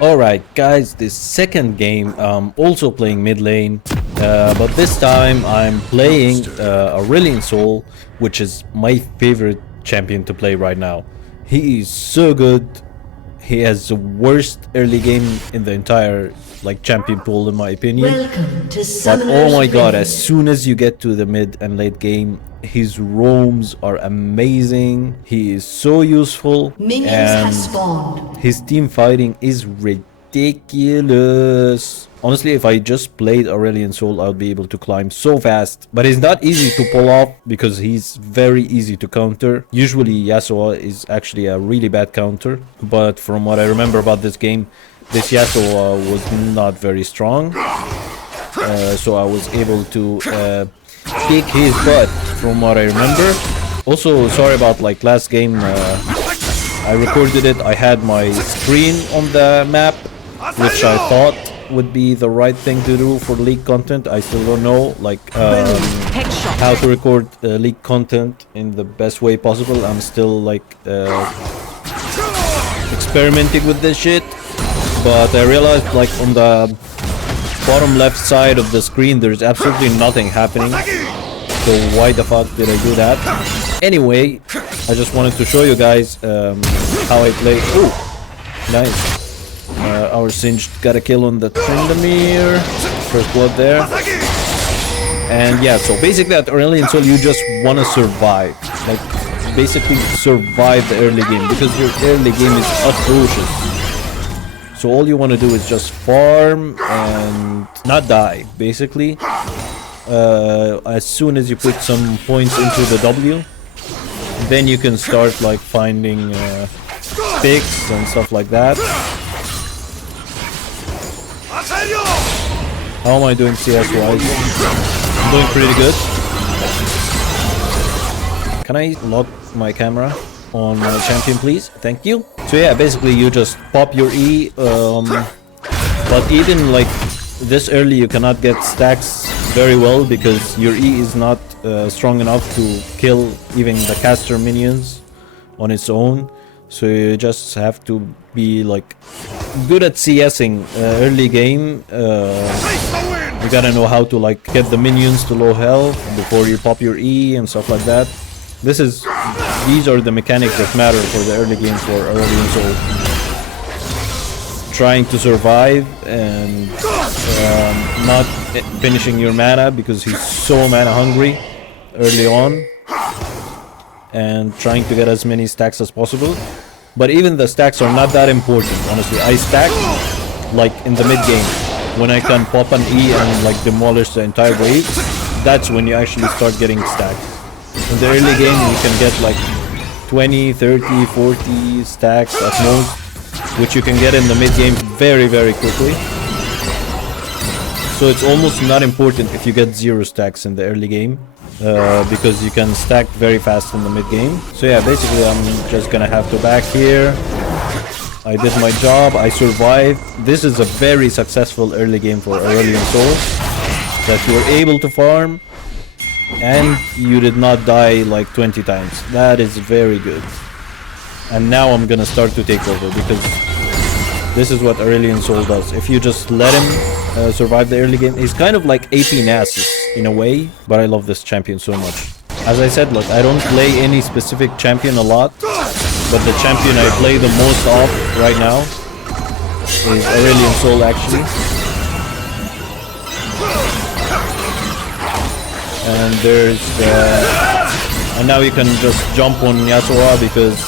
Alright guys, this second game I'm also playing mid lane, but this time I'm playing Aurelion Sol, which is my favorite champion to play right now. He is so good. He has the worst early game in the entire champion pool in my opinion. Welcome to But oh my god, Summoner's as soon as you get to the mid and late game, his roams are amazing. He is so useful. Minions and have spawned. his team fighting is ridiculous. Honestly, if I just played Aurelion Sol, I would be able to climb so fast. But it's not easy to pull off because he's very easy to counter. Usually Yasuo is actually a really bad counter. But from what I remember about this game, this Yasuo was not very strong. So I was able to kick his butt from what I remember. Also, sorry about last game. I recorded it. I had my screen on the map, which I thought would be the right thing to do for leak content. I still don't know how to record leak content in the best way possible. I'm still experimenting with this shit, but I realized on the bottom left side of the screen there's absolutely nothing happening. So why the fuck did I do that? Anyway, I just wanted to show you guys how I play. Ooh, nice. Our Singed got a kill on the Tryndamere. First blood there. And yeah, so basically at Aurelion Sol you just want to survive. Basically survive the early game because your early game is atrocious. So all you want to do is just farm and not die, basically. As soon as you put some points into the W, then you can start finding picks and stuff like that. How am I doing CS wise? I'm doing pretty good. Can I lock my camera on my champion, please? Thank you. So yeah, basically you just pop your E, but even this early you cannot get stacks very well because your E is not strong enough to kill even the caster minions on its own. So you just have to be good at CSing early game. You gotta know how to get the minions to low health before you pop your E and stuff like that. These are the mechanics that matter for the early game for Aurelion Sol. Trying to survive and not finishing your mana because he's so mana hungry early on, and trying to get as many stacks as possible. But even the stacks are not that important, honestly. I stack in the mid game when I can pop an E and demolish the entire wave. That's when you actually start getting stacks. In the early game you can get 20, 30, 40 stacks at most, which you can get in the mid game very quickly. So it's almost not important if you get 0 stacks in the early game, because you can stack very fast in the mid game. So yeah, basically I'm just gonna have to back here. I did my job, I survived. This is a very successful early game for Aurelion Sol, that you were able to farm and you did not die 20 times. That is very good. And now I'm gonna start to take over because this is what Aurelion Sol does. If you just let him survive the early game, he's kind of like AP Nasus in a way, but I love this champion so much. As I said, I don't play any specific champion a lot, but the champion I play the most of right now is Aurelion Sol actually. And and now you can just jump on Yasuo because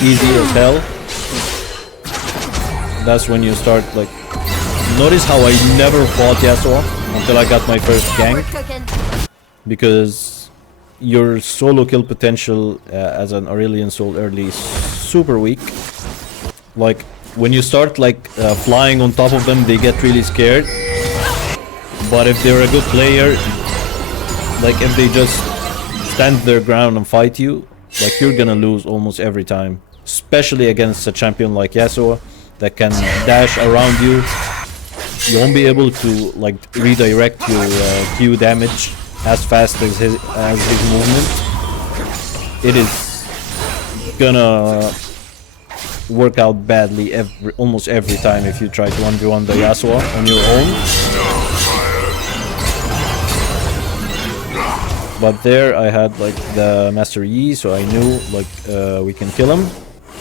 easy as hell. That's when you start notice how I never fought Yasuo until I got my first gank, because your solo kill potential as an Aurelion Sol early is super weak. When you start flying on top of them, they get really scared. But if they're a good player, if they just stand their ground and fight you, you're gonna lose almost every time. Especially against a champion like Yasuo that can dash around you. You won't be able to redirect your Q damage as fast as his movement. It is gonna work out badly almost every time if you try to 1v1 the Yasuo on your own. But there I had like the Master Yi, so I knew like we can kill him.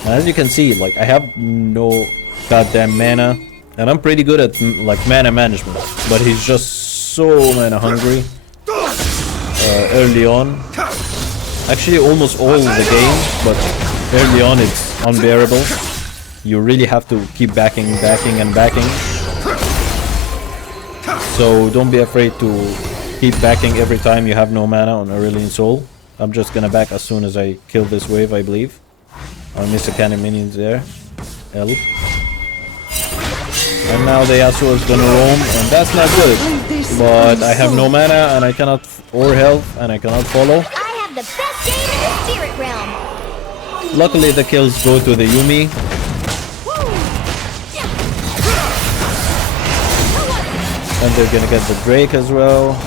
And as you can see, like I have no goddamn mana, and I'm pretty good at like mana management. But he's just so mana hungry early on. Actually, almost all of the game, but early on it's unbearable. You really have to keep backing, and backing. So don't be afraid to keep backing every time you have no mana on Aurelion Sol. I'm just gonna back as soon as I kill this wave, I believe. I'll miss a cannon minions there. L. And now the Yasuo is gonna roam, and that's not good. But I have no mana, and I cannot, or health, and I cannot follow. I have the best game in the spirit realm. Luckily the kills go to the Yumi. And they're gonna get the Drake as well.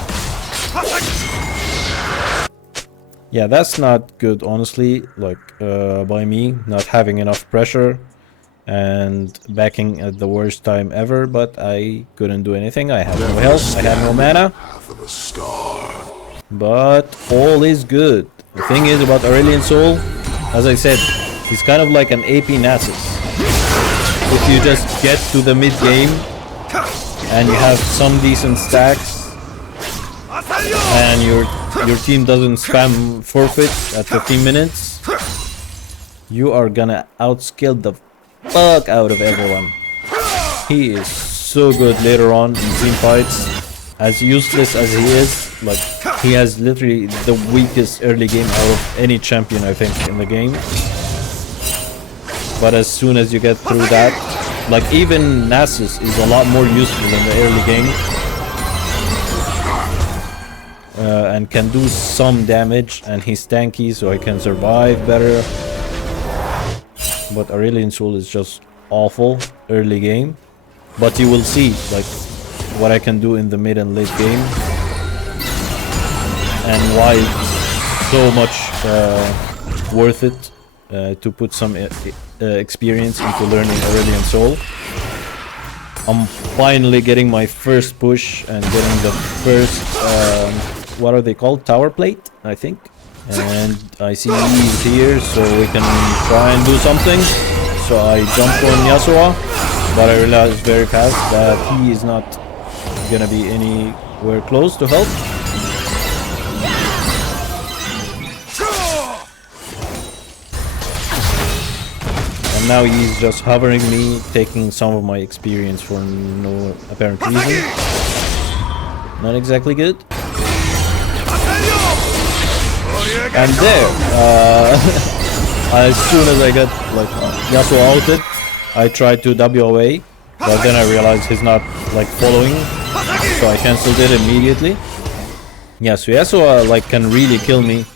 Yeah, that's not good, honestly, like by me not having enough pressure and backing at the worst time ever, but I couldn't do anything. I had no health, I had no mana, but all is good. The thing is about Aurelion Sol, as I said, he's kind of like an AP Nasus. If you just get to the mid game and you have some decent stacks and your team doesn't spam forfeit at 15 minutes, you are gonna outskill the fuck out of everyone. He is so good later on in team fights. As useless as he is, like he has literally the weakest early game out of any champion I think in the game. But as soon as you get through that, like even Nasus is a lot more useful in the early game. And can do some damage, and he's tanky, so I can survive better. But Aurelion Sol is just awful early game. But you will see like what I can do in the mid and late game, and why it's so much worth it to put some experience into learning Aurelion Sol. I'm finally getting my first push and getting the first what are they called? Tower plate, I think. And I see he's here, so we can try and do something. So I jumped on Yasuo, but I realized very fast that he is not gonna be anywhere close to help. And now he's just hovering me, taking some of my experience for no apparent reason. Not exactly good. And there, as soon as I got like Yasuo outed, I tried to W away, but then I realized he's not like following, so I cancelled it immediately. Yeah, so Yasuo like can really kill me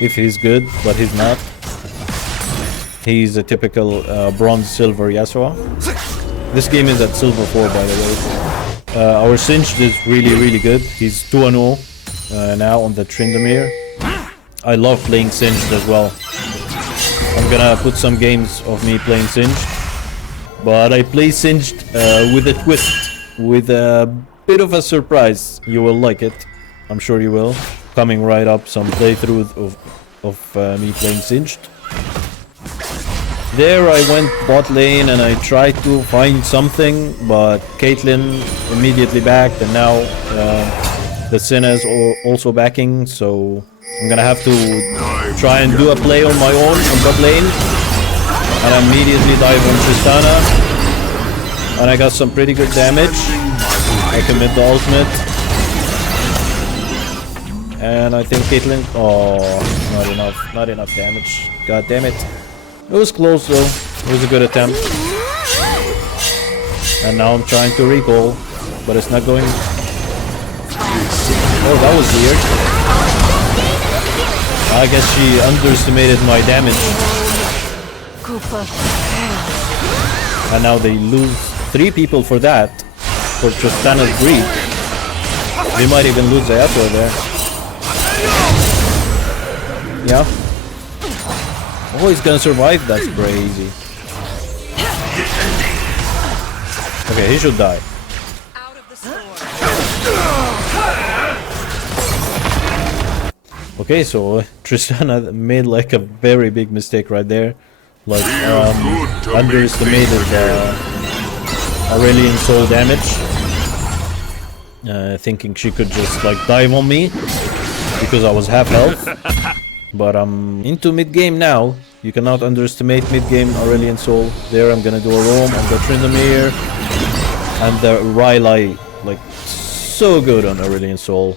if he's good, but he's not. He's a typical bronze silver Yasuo. This game is at silver 4, by the way. Our Singed is really good. He's 2-0 now on the Tryndamere. I love playing Singed as well. I'm gonna put some games of me playing Singed, but I play Singed with a twist, with a bit of a surprise. You will like it, I'm sure you will. Coming right up, some playthrough of me playing Singed. There I went bot lane and I tried to find something, but Caitlyn immediately backed, and now the Senna is also backing, so I'm gonna have to try and do a play on my own on bot lane. And I immediately dive on Tristana, and I got some pretty good damage. I commit the ultimate, and I think Caitlyn, oh, not enough damage. God damn it. It was close though. It was a good attempt. And now I'm trying to recall, but it's not going. Oh, that was weird. I guess she underestimated my damage. And now they lose 3 people for that. For Tristana's greed. They might even lose the Yasuo there. Yeah. Oh, he's gonna survive? That's crazy. Okay, he should die. Out of the store. Okay, so Tristana made like a very big mistake right there. Like, underestimated Aurelion Sol damage. Thinking she could just like dive on me because I was half health. But I'm into mid-game now. You cannot underestimate mid-game Aurelion Sol. There I'm gonna do a roam on the Tryndamere. And the Rylai, like, so good on Aurelion Sol.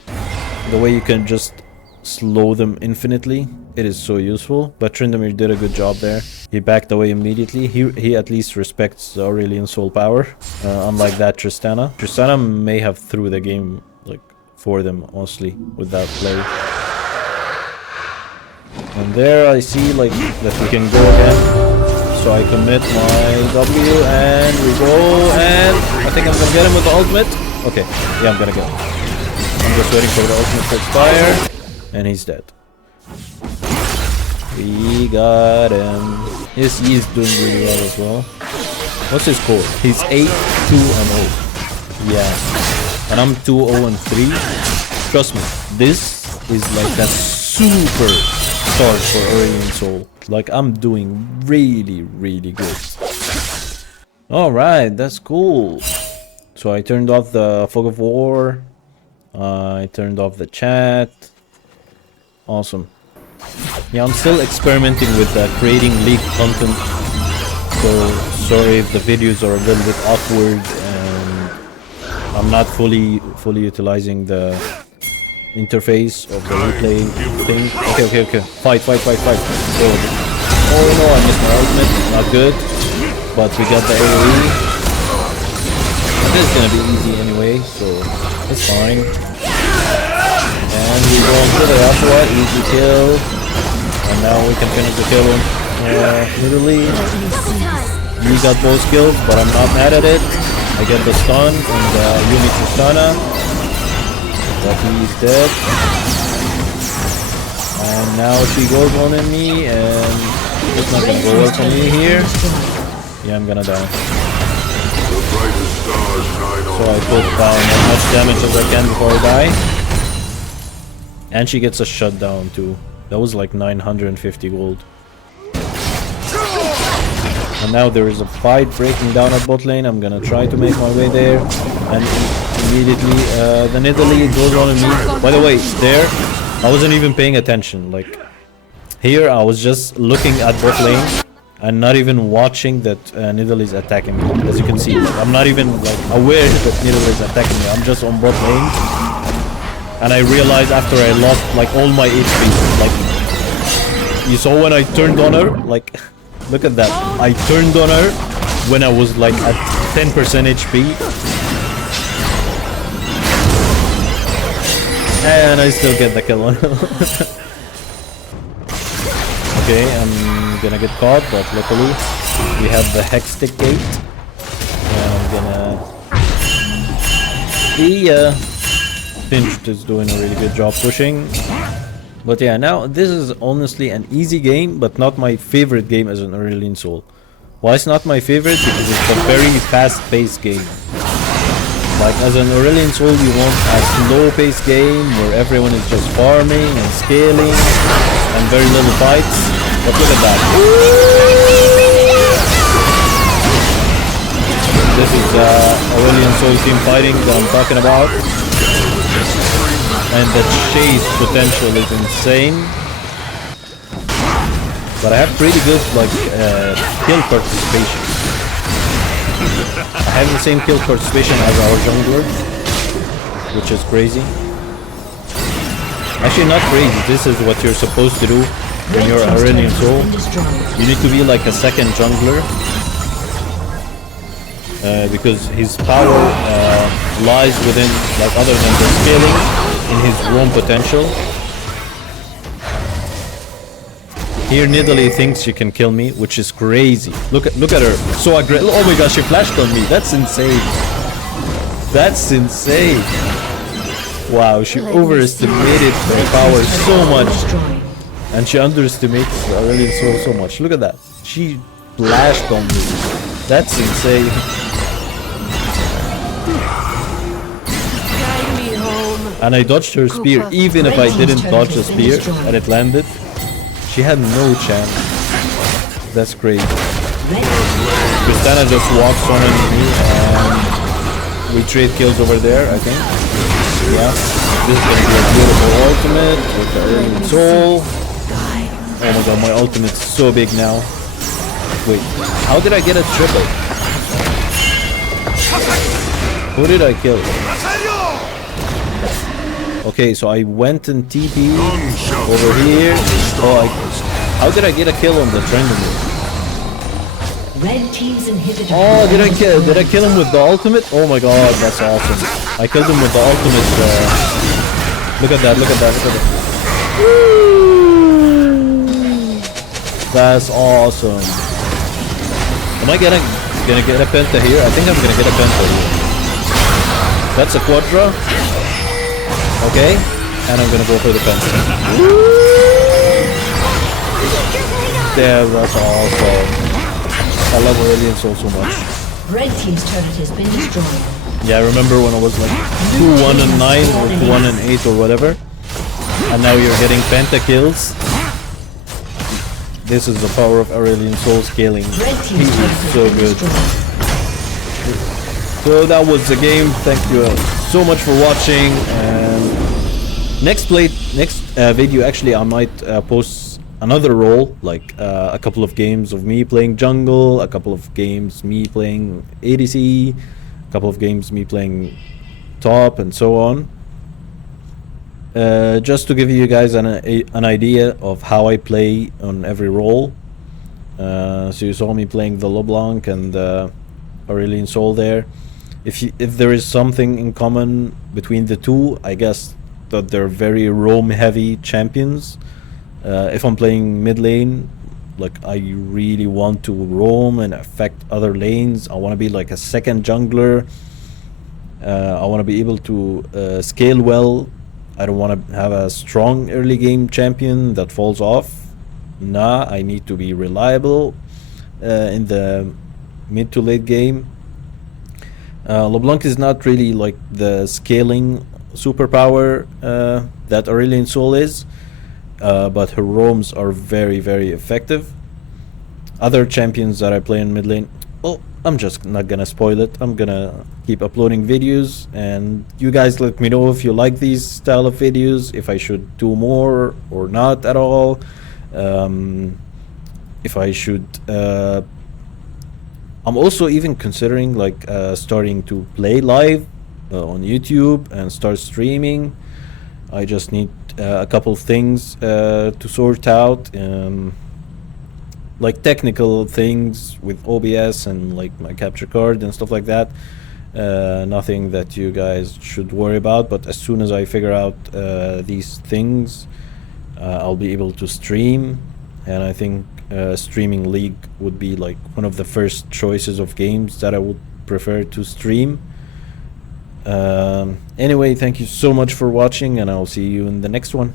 The way you can just slow them infinitely, it is so useful. But Tryndamere did a good job there. He backed away immediately. He at least respects the Aurelion Sol power, unlike that Tristana. Tristana may have threw the game like for them mostly with that play. And there I see like that we can go again. So I commit my W and we go, and I think I'm gonna get him with the ultimate. Okay, yeah, I'm gonna get him. I'm just waiting for the ultimate to expire, and he's dead. We got him. Yes, he is doing really well as well. What's his score? He's 8-2-0. Yeah. And I'm 2-0-3. Trust me, this is like a super start for Aurelion Sol. Like, I'm doing really, really good. Alright, that's cool. So I turned off the fog of war. I turned off the chat. Awesome. Yeah, I'm still experimenting with creating league content, so sorry if the videos are a little bit awkward and I'm not fully utilizing the interface of the replay thing. Okay. Fight. Oh no, I missed my ultimate. Not good. But we got the AoE. This is gonna be easy anyway, so it's fine. And we go into the Yasuo, easy kill. And now we can finish the kill literally. We got both kills, but I'm not mad at it. I get the stun and Yumi Tristana. But he's dead. And now she goes on in me, and it's not gonna go well for me here. Yeah, I'm gonna die. So I put down as much damage as I can before I die. And she gets a shutdown too. That was like 950 gold. And now there is a fight breaking down at bot lane. I'm gonna try to make my way there. And immediately the Nidalee goes on in me. By the way, there, I wasn't even paying attention. Like, here I was just looking at bot lane and not even watching that Nidalee is attacking me. As you can see, like, I'm not even like aware that Nidalee is attacking me. I'm just on bot lane. And I realized after I lost like all my HP, like, you saw when I turned on her, like, look at that. I turned on her when I was like at 10% HP. And I still get the kill on her. Okay, I'm gonna get caught, but luckily we have the Hexstick gate. And I'm gonna... Finch is doing a really good job pushing. But yeah, now this is honestly an easy game, but not my favorite game as an Aurelion Sol. Why it's not my favorite? Because it's a very fast-paced game. Like, as an Aurelion Sol, you want a slow-paced game where everyone is just farming and scaling and very little fights. But look at that. This is Aurelion Sol team fighting that I'm talking about. And the chase potential is insane. But I have pretty good like kill participation. I have the same kill participation as our jungler, which is crazy. Actually, not crazy. This is what you're supposed to do when you're Aurelion Sol. You need to be like a second jungler. Because his power lies within, like, other than the scaling, in his roam potential. Here Nidalee thinks she can kill me, which is crazy. Look at her, so aggressive. Oh my gosh, she flashed on me. That's insane. That's insane. Wow, she overestimated her power so much, and she underestimates Aurelion Sol so much. Look at that. She flashed on me. That's insane. Guide me home. And I dodged her spear, even if I didn't dodge the spear and it landed. She had no chance. That's great. Tristana just walks on me and we trade kills over there, I think. Yeah. This is gonna be a beautiful ultimate with the Aurelion Sol. Oh my god, my ultimate's so big now. Wait, how did I get a triple? Who did I kill? Okay, so I went and TP over here. Oh, how did I get a kill on the Tryndamere? Red team's inhibitor. Oh, did I kill him with the ultimate? Oh my god, that's awesome. I killed him with the ultimate. Look at that, look at that, look at that. Woo! That's awesome. Am I gonna get a penta here? I think I'm gonna get a penta here. That's a quadra. Okay, and I'm gonna go for the penta. Damn, that's awesome. I love Aurelion Sol so much. Red team's turret has been destroyed. Yeah, I remember when I was like 2-1 and 9 or 2-1 and 8 or whatever. And now you're getting penta kills. This is the power of Aurelion Sol scaling. He is so good. So that was the game. Thank you so much for watching. And next video, actually, I might post another role, like a couple of games of me playing jungle, a couple of games me playing ADC, a couple of games me playing top, and so on. Just to give you guys an idea of how I play on every role. So you saw me playing the LeBlanc and Aurelion Sol there. If there is something in common between the two, I guess that they're very roam heavy champions. If I'm playing mid lane, like I really want to roam and affect other lanes. I want to be like a second jungler. I want to be able to scale well. I don't want to have a strong early game champion that falls off. Nah, I need to be reliable in the mid to late game. LeBlanc is not really like the scaling superpower that Aurelion Sol is. But her roams are very, very effective. Other champions that I play in mid lane, well, I'm just not gonna spoil it. I'm gonna keep uploading videos, and you guys let me know if you like these style of videos, if I should do more or not at all. If I should I'm also even considering like starting to play live on YouTube and start streaming. I just need a couple of things to sort out, like technical things with OBS and like my capture card and stuff like that. Nothing that you guys should worry about, but as soon as I figure out these things, I'll be able to stream. And I think streaming League would be like one of the first choices of games that I would prefer to stream. Anyway, thank you so much for watching, and I'll see you in the next one.